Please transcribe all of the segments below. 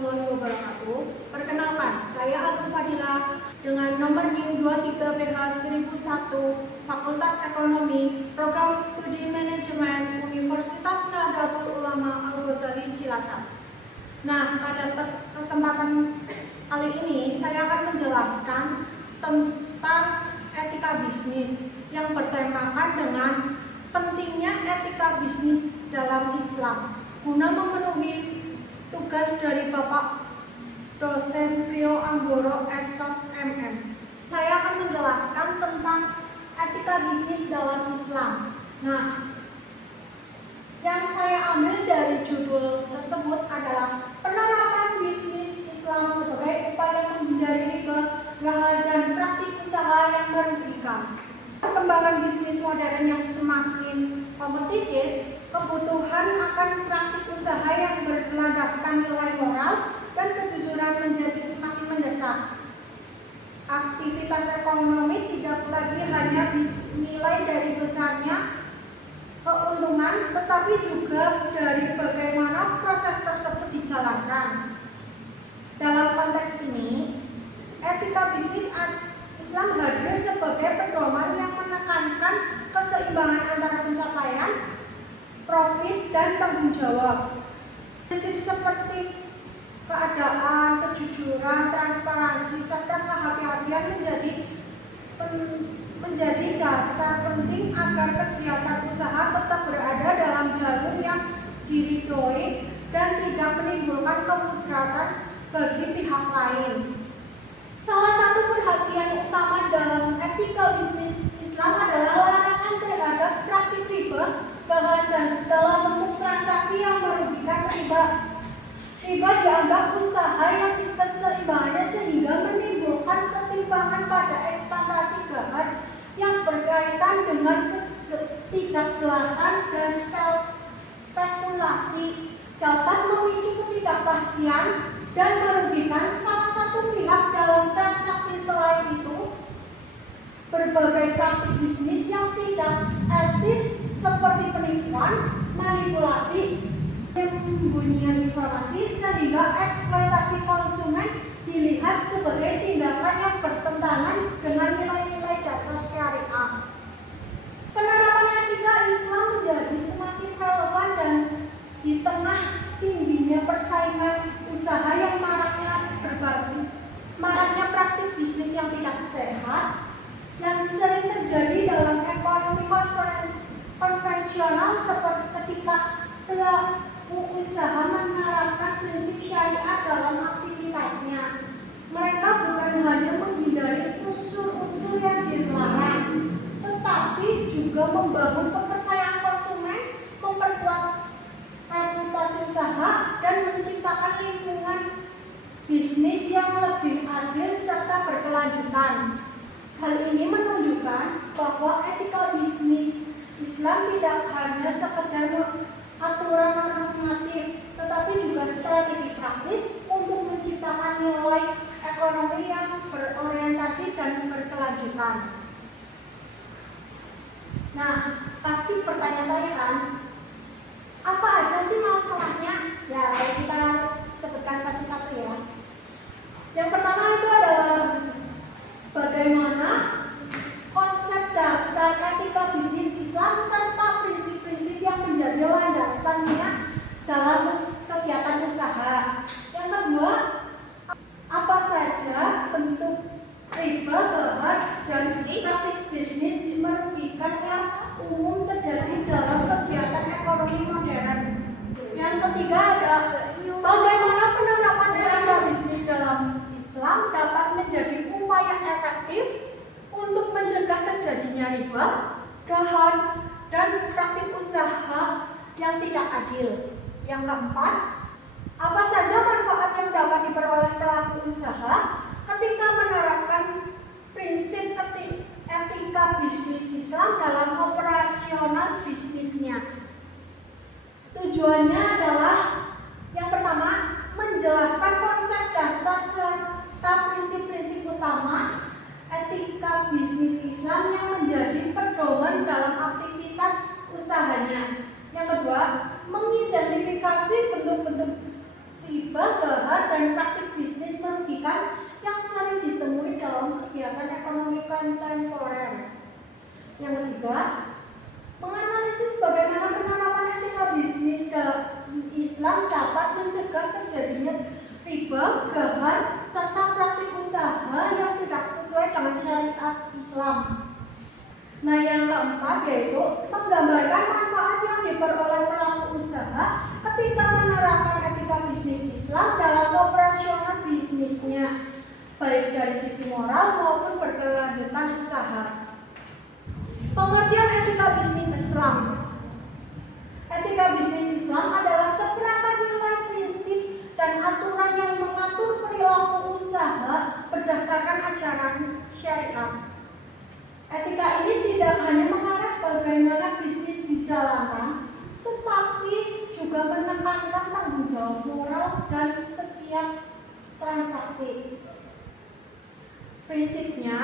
warahmatullahi wabarakatuh. Perkenalkan, saya Agung Fadila dengan nomor NIM 23PH1001 Fakultas Ekonomi, Program Studi Manajemen Universitas Nahdlatul Ulama Al-Ghazali Cilacap. Nah, pada kesempatan kali ini saya akan menjelaskan tentang etika bisnis yang bertemakan dengan pentingnya etika bisnis dalam Islam guna memenuhi tugas dari Bapak dosen Rio Anggoro SOS MM. Saya akan menjelaskan tentang etika bisnis dalam Islam. Nah, yang saya ambil dari judul tersebut adalah penerapan bisnis Islam sebagai upaya menghindari riba, dan praktik usaha yang merugikan. Perkembangan bisnis modern yang semakin kompetitif, kebutuhan akan praktik usaha yang berlandaskan nilai moral dan kejujuran menjadi semakin mendesak. Aktivitas ekonomi tidak lagi hanya dinilai dari besarnya keuntungan, tetapi juga dari bagaimana proses tersebut dijalankan. Dalam konteks ini, etika bisnis Islam hadir sebagai pedoman yang menekankan keseimbangan antara pencapaian, profit, dan tanggung jawab. Prinsip seperti keadaan, kejujuran, transparansi, serta kehati-hatian menjadi dasar penting agar kegiatan usaha tetap berada dalam jalur yang diridhoi dan tidak menimbulkan kemudaratan bagi pihak lain. Salah satu perhatian utama dalam etika bisnis Islam adalah larangan terhadap praktik riba, dan dalam bentuk transaksi yang merugikan riba. Riba dianggap usaha yang keseimbangannya sehingga menimbulkan ketimpangan pada ekspektasi bahan yang berkaitan dengan ketidakjelasan dan spekulasi, dapat memicu ketidakpastian dan merugikan salah satu pihak dalam transaksi. Selain itu, berbagai praktik bisnis yang tidak etis seperti penipuan, manipulasi, penyembunyian informasi, sehingga eksploitasi konsumen dilihat sebagai tindakan yang bertentangan dengan nilai-nilai dasar syariah. Penerapan etika Islam menjadi semakin relevan dan di tengah tingginya persaingan usaha yang maraknya praktik bisnis yang tidak sehat yang sering terjadi dalam ekonomi konvensional, seperti ketika pelaku usaha menerapkan prinsip syariah dalam aktivitasnya. Mereka bukan hanya menghindari unsur-unsur yang dilarang, tetapi juga membangun kepercayaan konsumen, memperkuat reputasi usaha, dan menciptakan lingkungan bisnis yang lebih adil serta berkelanjutan. Hal ini menunjukkan bahwa etika bisnis Islam tidak hanya sekedar aturan normatif, tetapi juga strategi praktis untuk menciptakan nilai ekonomi yang berorientasi dan berkelanjutan. Nah, pasti bertanya-tanya, apa aja sih masalahnya? Ya, kita sebutkan satu-satu ya. Yang pertama itu adalah bagaimana konsep dasar etika bisnis Islam serta prinsip-prinsip yang menjadi landasannya dalam kegiatan usaha. Yang kedua, apa saja bentuk riba, dan praktik bisnis merugikan yang umum terjadi dalam kegiatan ekonomi modern. Yang ketiga ada bagaimana penerapan etika bisnis dalam Islam dapat menjadi upaya efektif untuk mencegah terjadinya riba, dan praktik usaha yang tidak adil. Yang keempat, apa saja manfaat yang dapat diperoleh pelaku usaha ketika menerapkan prinsip etika bisnis Islam dalam operasional bisnisnya. Tujuannya adalah yang pertama, menjelaskan konsep dasar serta prinsip-prinsip utama etika bisnis Islam yang menjadi pedoman dalam aktivitas usahanya. Yang kedua, mengidentifikasi bentuk-bentuk riba, dan ketiga, menganalisis bagaimana penerapan etika bisnis dalam Islam dapat mencegah terjadinya riba, gabah, serta praktik usaha yang tidak sesuai dengan syariat Islam. Nah, yang keempat yaitu menggambarkan manfaat yang diperoleh pelaku usaha ketika menerapkan etika bisnis Islam dalam operasional bisnisnya, baik dari sisi moral maupun berkelanjutan usaha. Pengertian etika bisnis Islam. Etika bisnis Islam adalah seperangkat nilai, prinsip, dan aturan yang mengatur perilaku usaha berdasarkan ajaran syariat. Etika ini tidak hanya mengarah bagaimana bisnis dijalankan, tetapi juga menekankan tanggung jawab moral dan setiap transaksi. Prinsipnya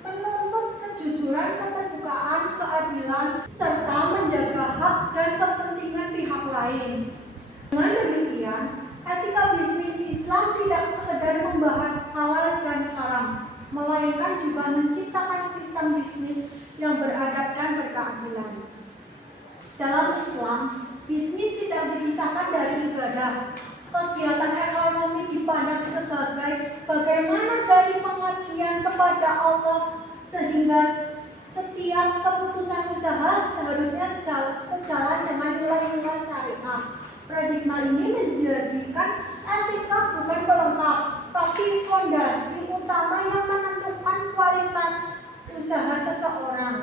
menuntut kejujuran, keterbukaan, keadilan, serta menjaga hak dan kepentingan pihak lain. Dengan demikian, etika bisnis Islam tidak sekedar membahas halal dan haram, melainkan juga menciptakan sistem bisnis yang beradab dan berkeadilan. Dalam Islam, bisnis tidak dipisahkan dari ibadah. Kegiatan ekonomi dipandang sebagai bagaimana dari pengabdian kepada Allah, sehingga setiap keputusan usaha seharusnya sejalan dengan nilai-nilai syariah. Paradigma ini menjadikan etika bukan pelengkap, tapi fondasi utama yang menentukan kualitas usaha seseorang.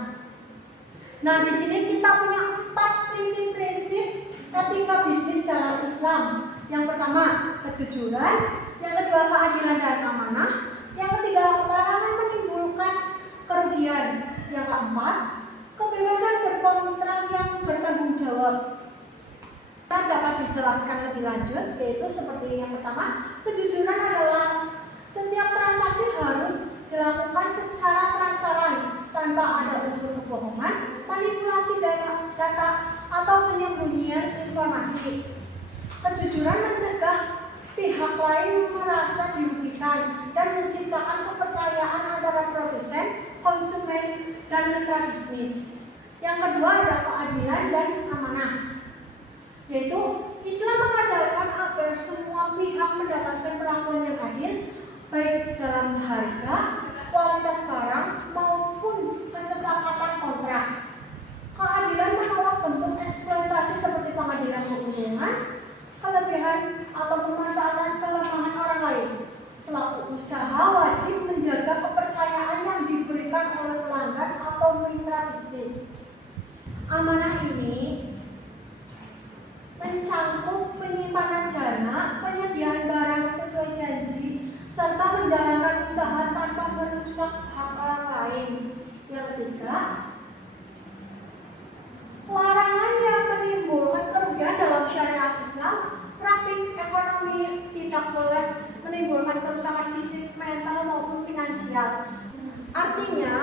Nah, di sini kita punya 4 prinsip-prinsip etika bisnis dalam Islam. Yang pertama, kejujuran. Yang kedua, keadilan dan amanah. Yang ketiga, larangan menimbulkan kerugian. Yang keempat, kebebasan berkontrak yang bertanggung jawab. Kita dapat dijelaskan lebih lanjut, yaitu seperti yang pertama, kejujuran adalah setiap transaksi harus dilakukan secara transparan tanpa ada unsur kebohongan, manipulasi data atau penyembunyian informasi. Kejujuran mencegah pihak lain merasa dirugikan dan menciptakan kepercayaan antara produsen, konsumen, dan mitra bisnis. Yang kedua ada keadilan dan amanah, yaitu Islam mengajarkan agar semua pihak mendapatkan perlakuan yang adil, baik dalam harga, kualitas barang, maupun kesepakatan kontrak. Keadilan menolak bentuk eksploitasi seperti pengadilan hubungan, kelebihan atau pemanfaatan kelemahan orang lain. Pelaku usaha wajib menjaga kepercayaan yang diberikan oleh pelanggan atau mitra bisnis. Amanah ini mencangkup penyimpanan dana, penyediaan barang sesuai janji, serta menjalankan usaha tanpa merusak hak orang lain. Yang ketiga, larangan yang menimbulkan kerugian dalam syariat Islam. Praktik ekonomi tidak boleh menimbulkan kerusakan fisik, mental maupun finansial. Artinya,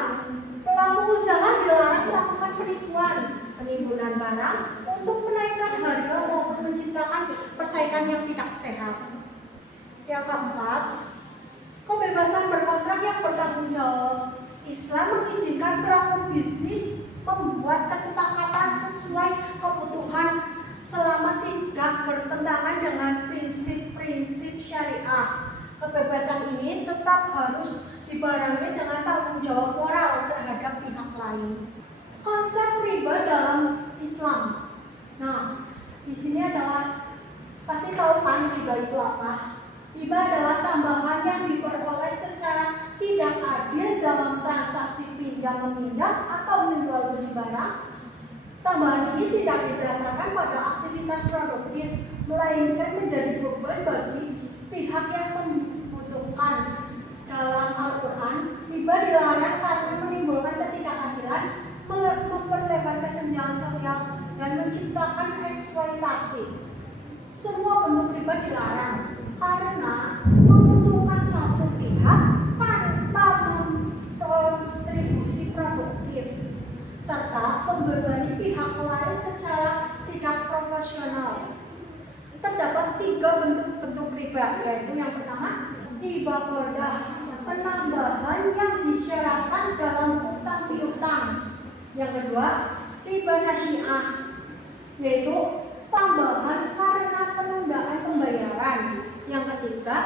pelaku usaha dilarang melakukan penipuan, penimbunan barang untuk menaikkan harga maupun menciptakan persaingan yang tidak sehat. Yang keempat, kebebasan berkontrak yang bertanggung jawab. Islam mengizinkan pelaku bisnis membuat kesepakatan sesuai kebutuhan selama tidak bertentangan dengan prinsip-prinsip syariah. Kebebasan ini tetap harus dibarengi dengan tanggung jawab moral terhadap pihak lain. Konsep riba dalam Islam. Nah, di sini adalah pasti tahu kan riba itu apa? Riba adalah tambahan yang diperoleh secara tidak adil dalam transaksi pinjam meminjam atau menjual beli barang. Tambahan ini tidak didasarkan pada aktivitas produktif, melainkan menjadi beban bagi pihak yang membutuhkan. Dalam Al-Quran, riba dilarang karena menimbulkan ketidakadilan, memperlebar kesenjangan sosial, dan menciptakan eksploitasi. Semua bentuk riba dilarang karena menguntungkan satu pihak tanpa kontribusi produktif, serta membebani pihak lain secara tidak profesional. Terdapat 3 bentuk riba, yaitu yang pertama, riba qardah, penambahan yang disyaratkan dalam utang piutang. Yang kedua, riba nasi'ah, yaitu tambahan karena penundaan pembayaran. Yang ketiga,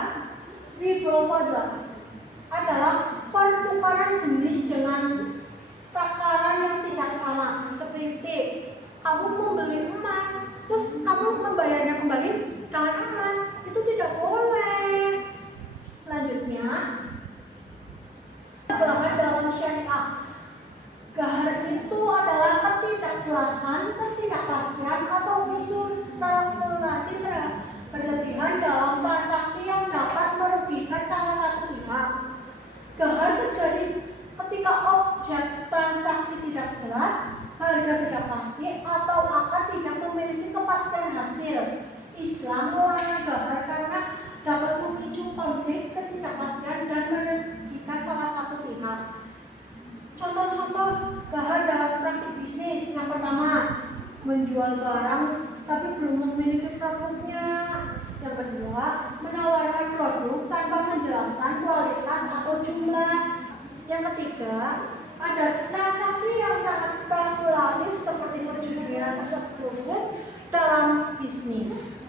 riba fadlah adalah pertukaran jenis dengan takaran yang tidak sama. Seperti kamu membeli emas, terus kamu membayarnya kembali dengan emas, itu tidak boleh. Selanjutnya, gahar dalam syariah. Gahar itu adalah ketidakjelasan, ketidakpastian atau unsur spekulasi berlebihan dalam transaksi yang dapat merugikan salah satu pihak. Gahar terjadi ketika objek transaksi tidak jelas, harga tidak pasti, atau akad tidak memiliki kepastian hasil. Islam melarang gahar karena dapat memicu konflik, ketidakpastian, dan merugikan salah satu pihak. Contoh-contoh gahar dalam praktik bisnis. Yang pertama, menjual barang tapi belum memiliki produknya. Yang kedua, menawarkan produk tanpa menjelaskan kualitas atau jumlah. Yang ketiga, ada transaksi yang sangat spekulatif seperti perjudian tersebut dalam bisnis.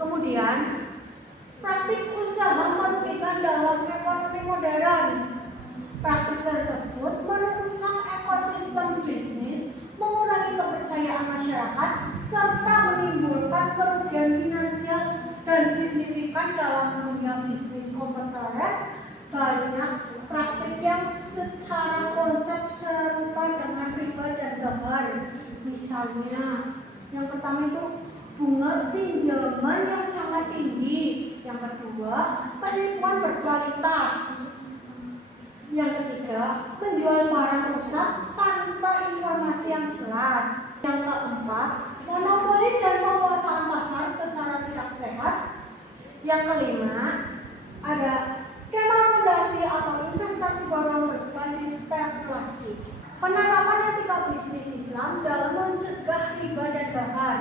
Kemudian, praktik usaha merugikan dalam ekonomi modern. Praktik tersebut merusak ekosistem bisnis, mengurangi kepercayaan masyarakat, serta menimbulkan kerugian finansial dan signifikan dalam dunia bisnis komputer. Banyak praktik yang secara konsep serupa dengan riba dan gahar. Misalnya, yang pertama itu bunga pinjaman yang sangat tinggi. Yang kedua, penipuan berkualitas. Yang ketiga, menjual barang rusak tanpa informasi yang jelas. Yang keempat, monopoli dan penguasaan pasar secara tidak sehat. Yang kelima, ada skema fondasi atau investasi bodong berbasis spekulasi. Penerapan etika bisnis Islam dalam mencegah riba dan gahar.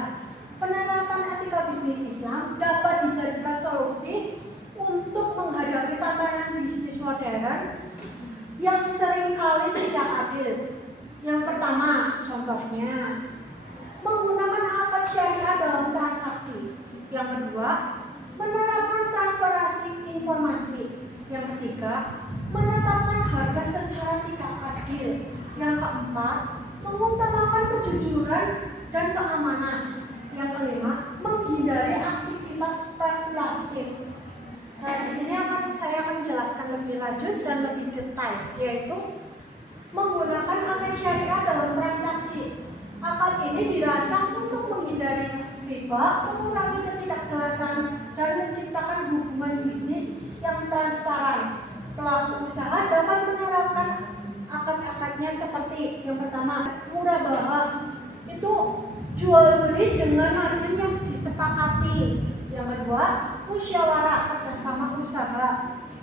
Penerapan etika bisnis Islam dapat dijadikan solusi untuk menghadapi tantangan bisnis modern yang seringkali tidak adil. Yang pertama, contohnya menggunakan akad syariah dalam transaksi. Yang kedua, menerapkan transparansi informasi. Yang ketiga, menetapkan harga secara tidak adil. Yang keempat, mengutamakan kejujuran dan keamanan. Yang kelima, menghindari aktivitas spekulatif. Nah, di sini saya akan jelaskan lebih lanjut dan lebih detail, yaitu menggunakan akad syariah dalam transaksi. Akad ini dirancang untuk menghindari riba, mengurangi ketidakjelasan, dan menciptakan hubungan bisnis yang transparan. Pelaku usaha dapat menerapkan akad-akadnya seperti yang pertama, murabahah, itu jual beli dengan margin yang disepakati. Yang kedua, musyawarah kerjasama usaha.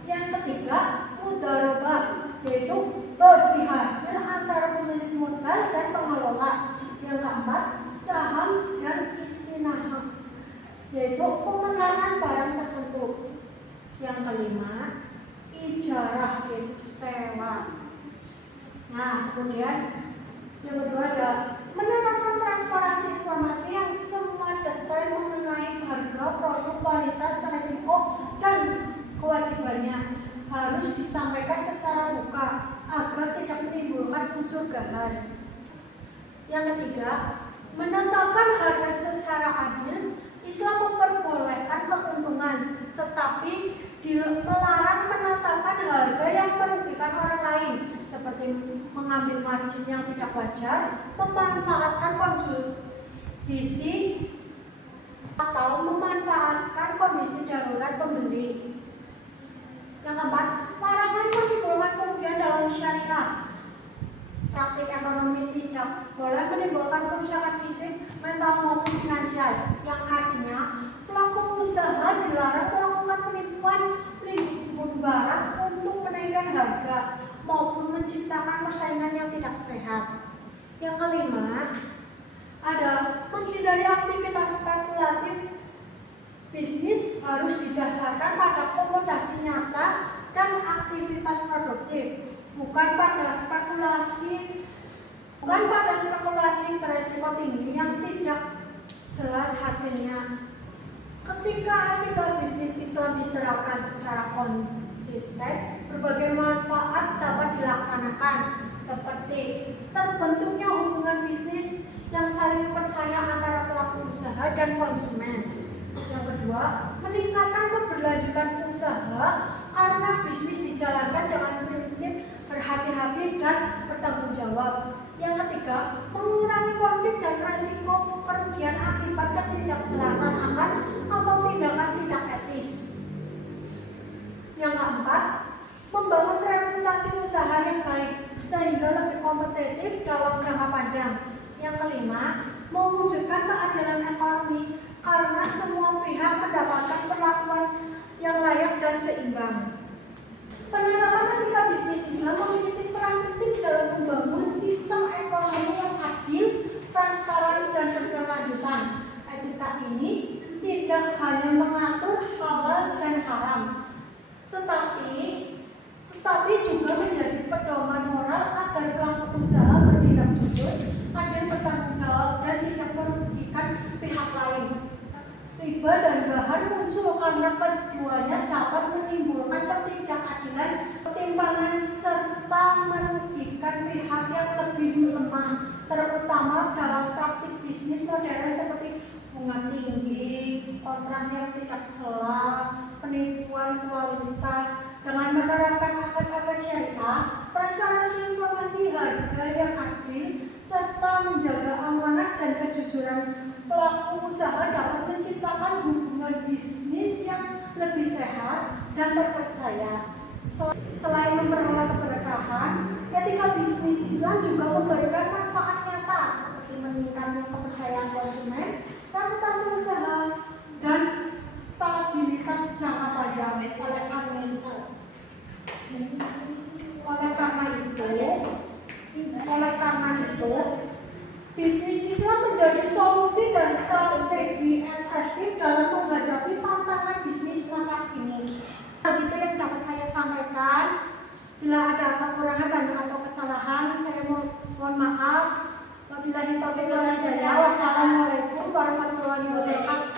Yang ketiga, mudharabah, yaitu bagi hasil antara pemilik modal dan pengelola. Yang keempat, saham dan istinahah, yaitu pemesanan barang tertentu. Yang kelima, ijarah, yaitu sewa. Nah, kemudian yang kedua ada menerapkan transparansi informasi yang semua detail mengenai harga, produk, kualitas, resiko, dan kewajibannya harus disampaikan secara buka agar tidak menimbulkan unsur gahar. Yang ketiga, menetapkan harga secara adil. Islam memperbolehkan keuntungan, tetapi dilarang menetapkan harga yang merugikan orang lain, seperti mengambil margin yang tidak wajar, memanfaatkan kondisi atau memanfaatkan kondisi darurat pembeli. Yang keempat, larangan menimbulkan kerugian dalam syariah. Praktik ekonomi tidak boleh menimbulkan kerusakan fisik, mental maupun finansial, yang artinya pelaku usaha dilarang melakukan penipuan barang untuk menaikkan harga maupun menciptakan persaingan yang tidak sehat. Yang kelima, ada menghindari aktivitas spekulatif. Bisnis harus didasarkan pada komodasi nyata dan aktivitas produktif, bukan pada spekulasi bukan pada spekulasi beresiko tinggi yang tidak jelas hasilnya. Ketika etika bisnis Islam diterapkan secara konsisten, berbagai manfaat dapat dilaksanakan, seperti terbentuknya hubungan bisnis yang saling percaya antara pelaku usaha dan konsumen. Yang kedua, meningkatkan keberlanjutan usaha karena bisnis dijalankan dengan prinsip berhati-hati dan bertanggung jawab. Yang ketiga, mengurangi konflik dan resiko kerugian akibat ketidakjelasan akan atau tindakan tidak etis. Yang keempat, membangun reputasi usaha yang baik sehingga lebih kompetitif dalam jangka panjang. Yang kelima, mewujudkan keadilan ekonomi karena semua pihak mendapatkan perlakuan yang layak dan seimbang. Penerapan etika bisnis Islam memiliki peran penting dalam membangun sistem ekonomi yang adil, transparan, dan berkelanjutan. Etika ini tidak hanya mengatur halal dan haram, tetapi juga menjadi pedoman moral agar pelaku usaha bertindak jujur, adil, bertanggung jawab, dan tidak merugikan pihak lain. Riba dan bahan muncul karena keduanya dapat menimbulkan ketidakadilan, ketimpangan, serta merugikan pihak yang lebih lemah, terutama dalam praktik bisnis modern seperti bunga tinggi, kontrak yang tidak jelas, penipuan kualitas. Dengan menerapkan akad-akad syariah, transparansi informasi, harga yang adil, serta menjaga amanah dan kejujuran pelaku usaha dapat menciptakan hubungan bisnis yang lebih sehat dan terpercaya. Selain memperoleh keberkahan, etika bisnis Islam juga memberikan manfaat nyata seperti meningkatkan kepercayaan konsumen, reputasi usaha, dan stabilitas jangka panjang. Oleh karena itu, bisnis Islam menjadi solusi dan strategi efektif dalam menghadapi tantangan bisnis masa kini. Begitu yang dapat saya sampaikan. Bila ada kekurangan dan atau kesalahan, saya mohon maaf. Wabillahi taufiq wal hidayah. Wassalamualaikum warahmatullahi wabarakatuh.